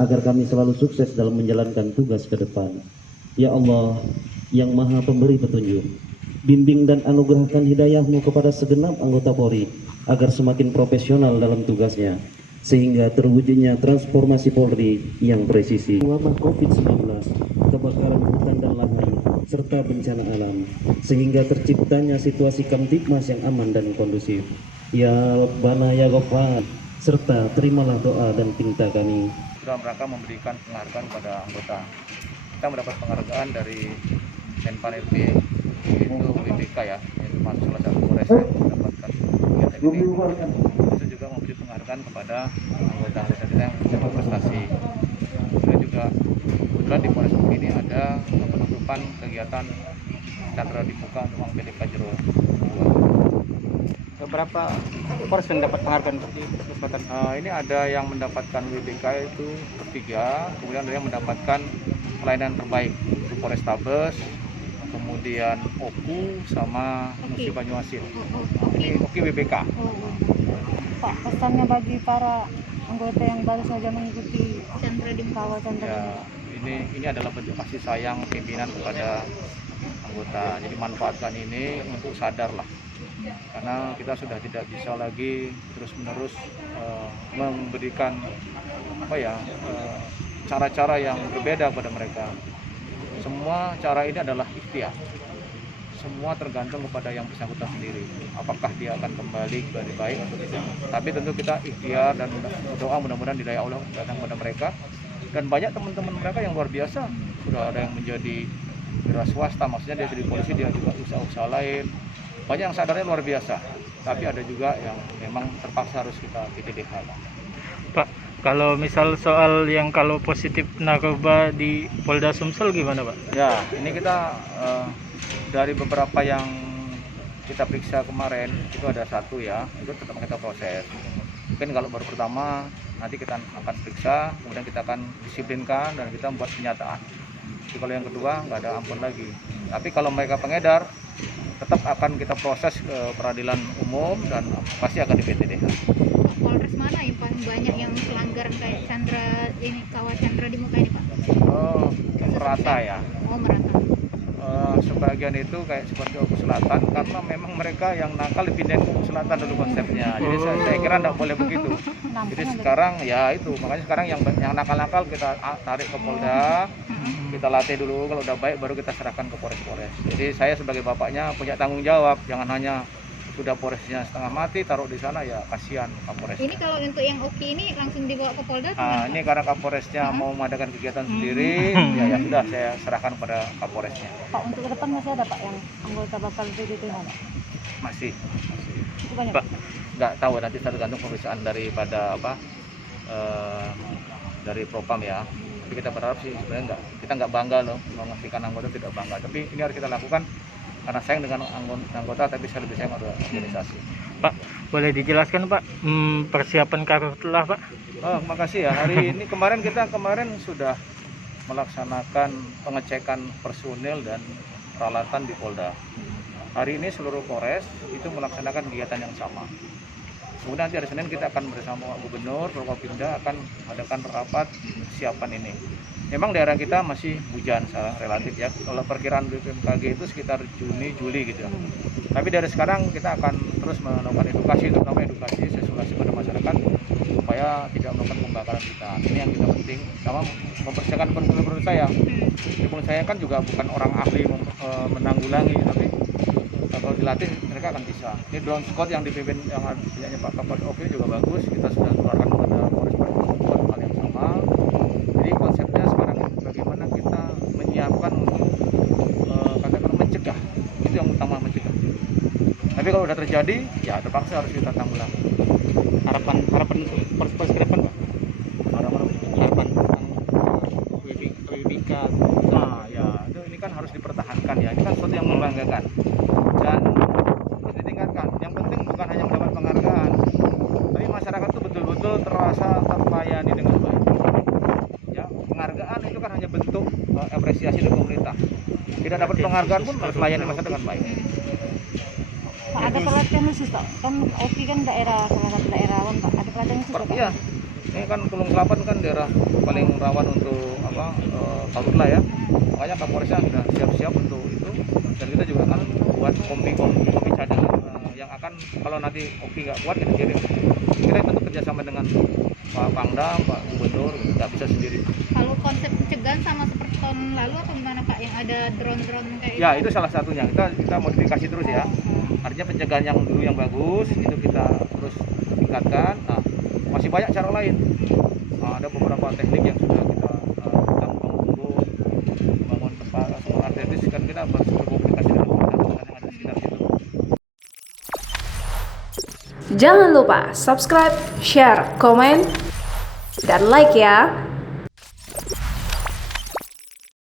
agar kami selalu sukses dalam menjalankan tugas ke depan. Ya Allah, yang maha pemberi petunjuk, bimbing dan anugerahkan hidayah-Mu kepada segenap anggota Polri, agar semakin profesional dalam tugasnya, sehingga terwujudnya transformasi Polri yang presisi. Wabah COVID-19, kebakaran hutan dan lahan, serta bencana alam, sehingga terciptanya situasi Kamtibmas yang aman dan kondusif. Ya Rabbana ya Ghaffar, serta terimalah doa dan pinta kami. Dalam rangka memberikan penghargaan pada anggota. Kita mendapat penghargaan dari Menpan RP, yaitu WBK ya, yaitu masuk salah satu Polres yang mendapatkan kegiatan ini. Itu juga memberi penghargaan kepada anggota-anggota kita yang sudah berprestasi. Kemudian juga kebetulan di Polres ini ada penutupan kegiatan Chandra di Muka Ruang PDK Jero 2. Beberapa Polres yang dapat penghargaan di kesempatan Ini ada yang mendapatkan WBK itu ketiga, kemudian ada yang mendapatkan pelayanan terbaik itu Polrestabes, kemudian OKU sama Musi Banyuasin. Ini OKI WBK. Pak, pesannya bagi para anggota yang baru saja mengikuti kawal Chandra Ya, ini adalah bentuk kasih sayang pimpinan kepada anggota. Jadi manfaatkan ini untuk sadarlah. Karena kita sudah tidak bisa lagi terus-menerus memberikan cara-cara yang berbeda pada mereka. Semua cara ini adalah ikhtiar. Semua tergantung kepada yang bersangkutan sendiri. Apakah dia akan kembali kepada baik atau tidak. Tapi tentu kita ikhtiar dan berdoa mudah-mudahan hidayah Allah datang kepada mereka. Dan banyak teman-teman mereka yang luar biasa. Sudah ada yang menjadi wira swasta, maksudnya dia jadi polisi, dia juga usaha-usaha lain. Banyak yang sadarnya luar biasa. Tapi ada juga yang memang terpaksa harus kita PTDH. Pak, kalau misal soal yang kalau positif narkoba di Polda Sumsel gimana Pak? Ya, ini kita dari beberapa yang kita periksa kemarin itu ada satu ya, itu tetap kita proses. Mungkin kalau baru pertama nanti kita akan periksa, kemudian kita akan disiplinkan dan kita membuat pernyataan. Jadi kalau yang kedua nggak ada ampun lagi. Tapi kalau mereka pengedar tetap akan kita proses ke peradilan umum dan pasti akan di PTDH. Polres mana yang paling banyak yang pelanggaran kayak Chandra ini, kawal Chandra di Muka ini Pak? Oh, merata ya. Oh, merata. Sebagian itu kayak seperti Oku Selatan karena memang mereka yang nakal dipindahin ke Oku Selatan dulu konsepnya. Jadi saya kira tidak boleh begitu. Jadi sekarang ya itu, makanya sekarang yang nakal-nakal kita tarik ke Polda, kita latih dulu, kalau udah baik baru kita serahkan ke Polres-Polres. Jadi saya sebagai bapaknya punya tanggung jawab, jangan hanya sudah Polresnya setengah mati taruh di sana, ya kasihan Kapolres. Ini kalau untuk yang Oki ini langsung dibawa ke Polda? Ini karena Kapolresnya mau mengadakan kegiatan sendiri, ya sudah saya serahkan pada Kapolresnya. Pak, untuk ke depan masih ada Pak yang anggota bakal PDT mana? Masih. Itu banyak Pak. Nggak tahu, nanti tergantung pemeriksaan daripada dari Propam ya. Tapi kita berharap sih sebenarnya kita nggak bangga loh mengasihkan anggota, tidak bangga. Tapi ini harus kita lakukan karena sayang dengan anggota, tapi saya lebih sayang pada organisasi. Pak, boleh dijelaskan Pak persiapan karhutlah Pak? Oh, makasih ya. Hari ini kemarin sudah melaksanakan pengecekan personil dan peralatan di Polda. Hari ini seluruh Polres itu melaksanakan kegiatan yang sama. Kemudian nanti hari Senin kita akan bersama Gubernur, Forkopimda akan mengadakan rapat kesiapan ini. Memang daerah kita masih hujan sekarang relatif ya. Kalau perkiraan BPMKG itu sekitar Juni, Juli gitu ya. Tapi dari sekarang kita akan terus melakukan edukasi, terutama edukasi sirkulasi pada masyarakat supaya tidak melakukan pembakaran hutan. Ini yang kita penting. Sama mempersiapkan personil saya. Personil saya kan juga bukan orang ahli menanggulangi, tapi kalau dilatih mereka akan bisa. Ini drone squad yang dipimpin yang punyanya Pak Kapolda Oki juga bagus. Kita sudah keluarkan pada Polres buat hal yang sama. Jadi konsepnya sekarang ini bagaimana kita menyiapkan untuk katakanlah mencegah. Itu yang utama, mencegah. Tapi kalau sudah terjadi, ya terpaksa harus kita tanggulangi. Harapan Polres ke depan Pak? Harapan tentang WBK. Nah ya, ini kan harus dipertahankan ya. Ini kan sesuatu yang membanggakan dan harus ditingkatkan. Yang penting bukan hanya mendapat penghargaan, tapi masyarakat itu betul-betul terasa terlayani dengan baik. Ya, penghargaan itu kan hanya bentuk apresiasi dari pemerintah. Tidak dapat penghargaan pun harus melayani masyarakat dengan baik. Pak, ada pelatihan khusus Pak? Kan Oki kan daerah, salah satu daerah Pak. Ada pelatihan khusus Pak? Iya, Ini kan Tulung Selapan kan daerah paling rawan untuk karhutlah ya. Makanya Kapolresnya sudah siap-siap untuk itu, dan kita juga akan buat kompi cadangan yang akan kalau nanti kompi nggak kuat kita kirim. Kita tentu kerjasama dengan Pak Pangdam, Pak Gubernur, nggak bisa sendiri. Kalau konsep pencegahan sama seperti tahun lalu atau gimana Pak, yang ada drone-drone kayak Ya itu salah satunya, kita modifikasi terus ya. Artinya pencegahan yang dulu yang bagus itu kita terus tingkatkan. Nah, masih banyak cara lain. Nah, ada beberapa teknik yang sudah kita membangun tempat artis kan, kita berkomunikasi dengan teman-teman yang ada di sekitar situ. Jangan lupa subscribe, share, komen, dan like ya.